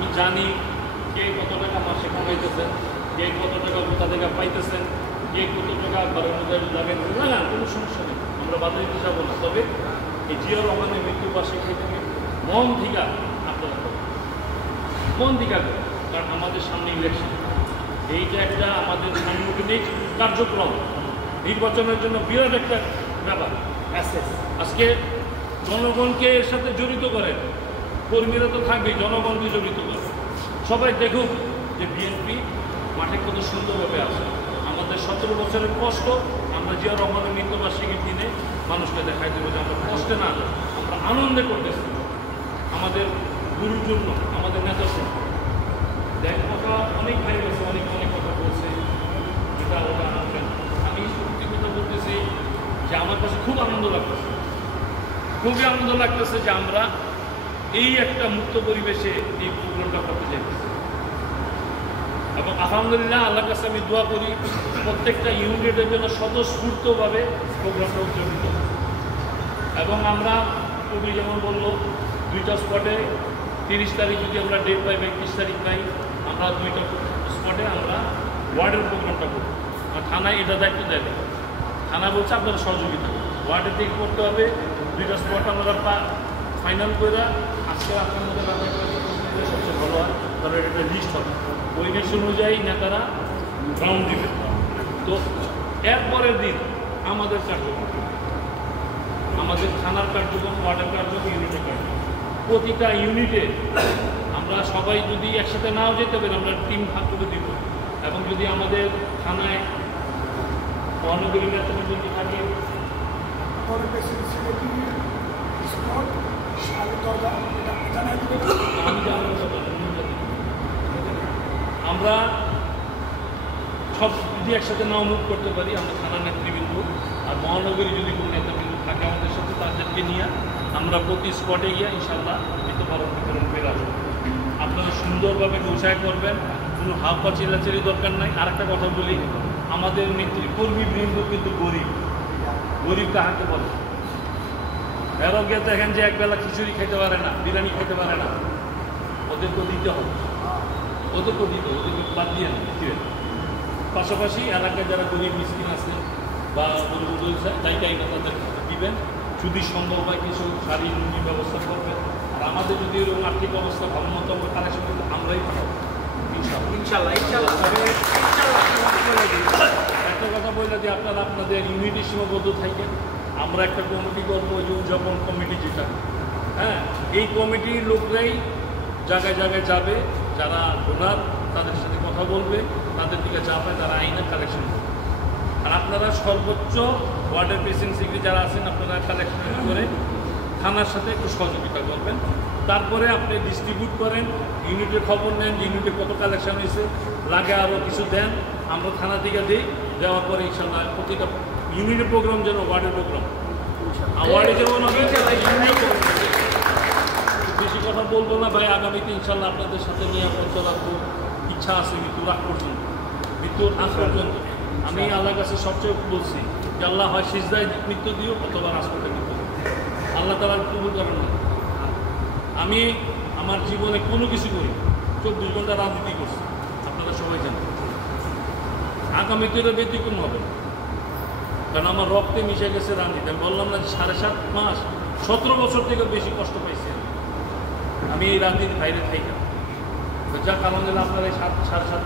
আমি জানি কে কত টাকা মাসে কামাইতেছেন, কে কত টাকা কোথা থেকে পাইতেছেন, কে কত টাকা ঘরের মধ্যে লাগাইতেছেন। না কোনো সমস্যা নেই, আমরা বাধা দিতে যাবো না। তবে এই জিয়া রহমানের মৃত্যুবার্ষিকী থেকে মন থেকে আপনারা করবেন, মন থেকে করবেন। কারণ আমাদের সামনে ইলেকশন, এইটা একটা আমাদের সাংগঠনিক কার্যক্রম, নির্বাচনের জন্য বিরাট একটা ব্যাপার। আজকে জনগণকে এর সাথে জড়িত করেন, কর্মীরা তো থাকবেই, জনগণকে জড়িত করেন। সবাই দেখুক যে বিএনপি মাঠে কত সুন্দরভাবে আসে। আমাদের 17 বছরের কষ্ট আমরা জিয়া রহমানের মৃত্যুবার্ষিকীর দিনে মানুষকে দেখাই দেবো যে আমরা কষ্টে না, আমরা আনন্দে করতেছি আমাদের গুরুর জন্য, আমাদের নেতার জন্য। দেখ কথা অনেক ভাই গেছে, অনেক অনেক কথা বলছে, যেটা ওটা আনবেন। আমি সত্যি কথা বলতেছি যে আমার কাছে খুব আনন্দ লাগতেছে, খুবই আনন্দ লাগতেছে যে আমরা এই একটা মুক্ত পরিবেশে এই প্রোগ্রামটা করতে চাইতেছি। এবং আলহামদুলিল্লাহ আল্লাহর কাছে আমি দোয়া করি প্রত্যেকটা ইউনিটের জন্য স্বতঃস্ফূর্তভাবে প্রোগ্রামটা উদযাপিত। এবং আমরা কবি যেমন বললো 2টা স্পটে 30 তারিখ যদি আমরা ডেট পাই বা 31 তারিখ পাই, আমরা 2টা স্পটে আমরা ওয়ার্ডের প্রোগ্রামটা করব। আর থানায় এটা দায়িত্ব দেয়, থানা বলছে আপনারা সহযোগিতা ওয়ার্ডের দিকে করতে হবে। 2টা স্পট আমরা ফাইনাল করে আজকে আপনার মধ্যে সবচেয়ে ভালো হয়, কারণ এটা লিস্ট হবে, ওই লিস্ট অনুযায়ী নেতারা গ্রাউন্ড দিবে। তো এরপরের দিন আমাদের কার্যক্রম, আমাদের থানার কার্যক্রম, ওয়ার্ডের কার্যক্রম, ইউনিটের কার্যক্রম, প্রতিটা ইউনিটে আমরা সবাই যদি একসাথে নাও যেতে পারি আমরা টিম ভাগ করে দিব। এবং যদি আমাদের থানায় মহানগরী নেতারা যদি থাকে, আমরা সব যদি একসাথে নাও মুভ করতে পারি, আমরা থানার নেতৃবৃন্দ আর মহানগরী যদি কোনো নেতৃবৃন্দ থাকে আমাদের সাথে, তাদেরকে নিয়ে আমরা প্রতি স্পটে গিয়ে ইনশাল্লাহ মৃত্যুবরণ বিতরণ করে আসবো। আপনারা সুন্দরভাবে গোছায় করবেন, কোনো হাফ চিল্লাচিল্লি দরকার নাই। আরেকটা কথা বলি, আমাদের কর্মীবৃন্দ কিন্তু গরিব, গরিব কাহাকে বলে? এরও গিয়ে দেখেন যে একবেলা খিচুড়ি খেতে পারে না, বিরিয়ানি খেতে পারে না, ওদেরকেও দিতে হবে, ওদেরকেও দিতে, ওদেরকে বাদ দিয়ে দিতে। পাশাপাশি এলাকায় যারা গরিব মিসকিন আছে বা জায়গায় তাদের দিবেন, যদি সম্ভব হয় কিছু শাড়ি লুঙ্গির ব্যবস্থা করবেন। আর আমাদের যদি এরকম আর্থিক অবস্থা ভালো মতো আমরা কালেকশন করতে আমরাই পাঠাবো ইনশাল্লাহ। একটা কথা বললে যে আপনারা আপনাদের ইউনিটি সীমাবদ্ধ থাকেন, আমরা একটা কমিটি করবো, যে উদযাপন কমিটি যেটা, হ্যাঁ, এই কমিটির লোকরাই জায়গায় জায়গায় যাবে, যারা ডোনার তাদের সাথে কথা বলবে, তাদের দিকে যা পায় তারা আইনে কালেকশন করবে। আর আপনারা সর্বোচ্চ ওয়ার্ডের প্রেসিডেন্ট সেক্রেটারি যারা আছেন আপনারা কালেকশন করে থানার সাথে একটু সহযোগিতা করবেন। তারপরে আপনি ডিস্ট্রিবিউট করেন, ইউনিটের খবর নেন, ইউনিটে কত কালেকশন হয়েছে, লাগে আরও কিছু দেন, আমরা থানা থেকে দিই। দেওয়ার পরে ইনশাল্লাহ প্রতিটা ইউনিটের প্রোগ্রাম যেন ওয়ার্ডের প্রোগ্রাম, ওয়ার্ডে যেমন হবে বেশি কথা বলবো না ভাই। আগামীতে ইনশাল্লাহ আপনাদের সাথে নিয়ে আমরা চলার ইচ্ছা আছে মৃত্যুর আগ পর্যন্ত, মৃত্যুর আগ পর্যন্ত। আমি আল্লাহর কাছে সবচেয়ে বলছি যে আল্লাহ হয় সিজদায় মৃত্যু দিও অথবা রাজপথে মৃত্যু দিও, আল্লাহ তাআলা কবুল করেন না। আমি আমার জীবনে কোনো কিছু করি 24 ঘন্টা রাজনীতি করছি, আপনারা সবাই জানেন। আগামীতে এটা ব্যতিক্রম হবে না, কারণ আমার রক্তে মিশে গেছে রাজনীতি। আমি বললাম না যে 7.5 মাস 17 বছর থেকে বেশি কষ্ট পাইছি আমি এই রাজনীতির বাইরে থাকি। যা কারণ আপনারা এই 7.5 মাস